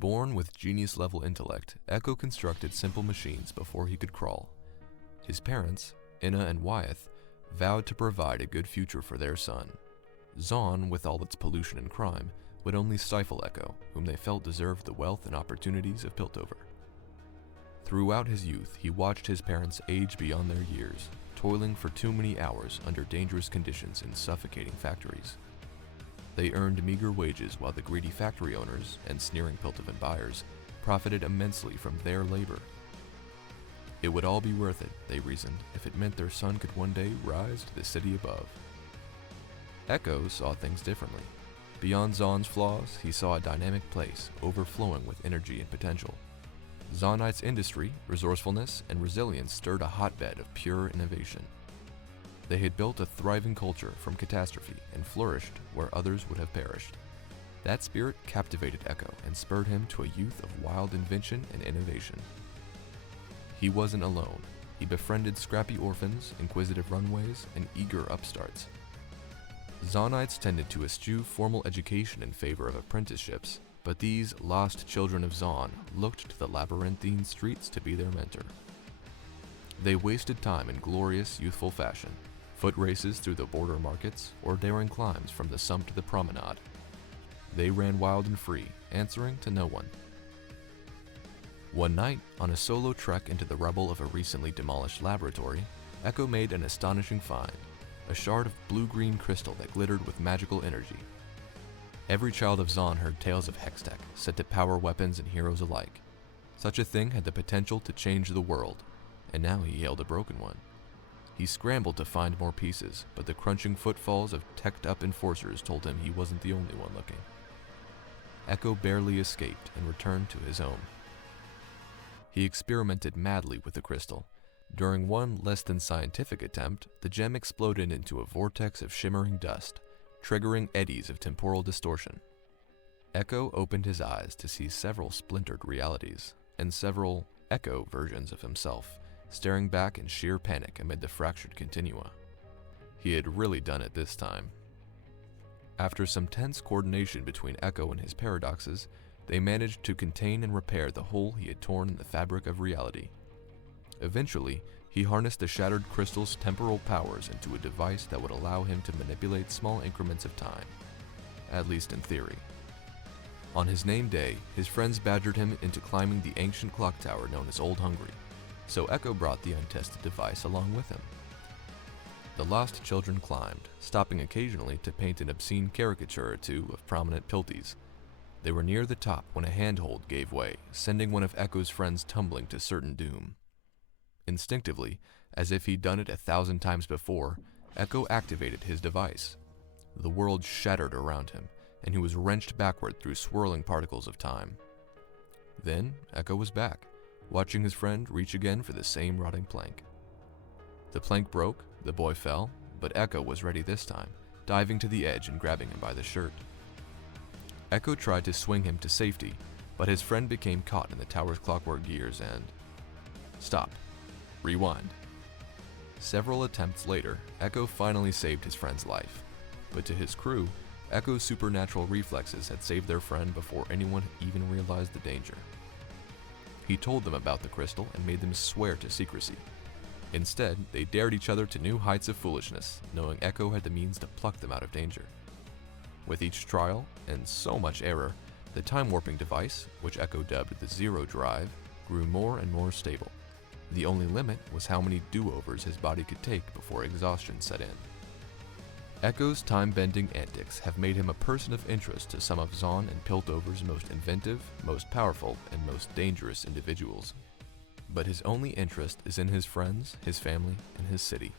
Born with genius-level intellect, Ekko constructed simple machines before he could crawl. His parents, Inna and Wyeth, vowed to provide a good future for their son. Zaun, with all its pollution and crime, would only stifle Ekko, whom they felt deserved the wealth and opportunities of Piltover. Throughout his youth, he watched his parents age beyond their years, toiling for too many hours under dangerous conditions in suffocating factories. They earned meager wages while the greedy factory owners and sneering Piltovan buyers profited immensely from their labor. It would all be worth it, they reasoned, if it meant their son could one day rise to the city above. Ekko saw things differently. Beyond Zaun's flaws, he saw a dynamic place overflowing with energy and potential. Zaunite's industry, resourcefulness, and resilience stirred a hotbed of pure innovation. They had built a thriving culture from catastrophe and flourished where others would have perished. That spirit captivated Ekko and spurred him to a youth of wild invention and innovation. He wasn't alone. He befriended scrappy orphans, inquisitive runaways, and eager upstarts. Zaunites tended to eschew formal education in favor of apprenticeships, but these lost children of Zaun looked to the labyrinthine streets to be their mentor. They wasted time in glorious, youthful fashion, foot races through the border markets, or daring climbs from the sump to the promenade. They ran wild and free, answering to no one. One night, on a solo trek into the rubble of a recently demolished laboratory, Ekko made an astonishing find, a shard of blue-green crystal that glittered with magical energy. Every child of Zaun heard tales of Hextech, set to power weapons and heroes alike. Such a thing had the potential to change the world, and now he hailed a broken one. He scrambled to find more pieces, but the crunching footfalls of teched-up enforcers told him he wasn't the only one looking. Ekko barely escaped and returned to his home. He experimented madly with the crystal. During one less-than-scientific attempt, the gem exploded into a vortex of shimmering dust, triggering eddies of temporal distortion. Ekko opened his eyes to see several splintered realities, and several Ekko versions of himself, staring back in sheer panic amid the fractured continua. He had really done it this time. After some tense coordination between Ekko and his paradoxes, they managed to contain and repair the hole he had torn in the fabric of reality. Eventually, he harnessed the shattered crystal's temporal powers into a device that would allow him to manipulate small increments of time, at least in theory. On his name day, his friends badgered him into climbing the ancient clock tower known as Old Hungary, so Ekko brought the untested device along with him. The lost children climbed, stopping occasionally to paint an obscene caricature or two of prominent Pilties. They were near the top when a handhold gave way, sending one of Ekko's friends tumbling to certain doom. Instinctively, as if he'd done it 1,000 times before, Ekko activated his device. The world shattered around him, and he was wrenched backward through swirling particles of time. Then, Ekko was back, watching his friend reach again for the same rotting plank. The plank broke, the boy fell, but Ekko was ready this time, diving to the edge and grabbing him by the shirt. Ekko tried to swing him to safety, but his friend became caught in the tower's clockwork gears and... Stop. Rewind. Several attempts later, Ekko finally saved his friend's life, but to his crew, Ekko's supernatural reflexes had saved their friend before anyone even realized the danger. He told them about the crystal and made them swear to secrecy. Instead, they dared each other to new heights of foolishness, knowing Ekko had the means to pluck them out of danger. With each trial, and so much error, the time-warping device, which Ekko dubbed the Zero Drive, grew more and more stable. The only limit was how many do-overs his body could take before exhaustion set in. Ekko's time-bending antics have made him a person of interest to some of Zaun and Piltover's most inventive, most powerful, and most dangerous individuals. But his only interest is in his friends, his family, and his city.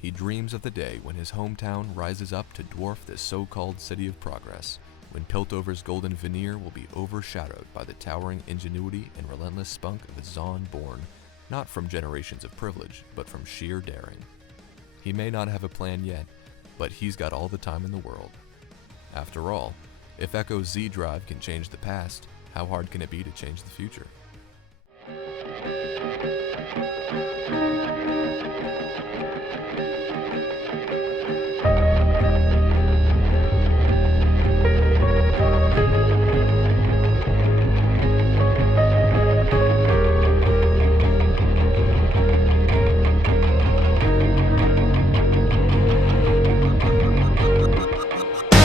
He dreams of the day when his hometown rises up to dwarf the so-called City of Progress, when Piltover's golden veneer will be overshadowed by the towering ingenuity and relentless spunk of a Zaun born, not from generations of privilege, but from sheer daring. He may not have a plan yet, but he's got all the time in the world. After all, if Ekko's Z-Drive can change the past, how hard can it be to change the future?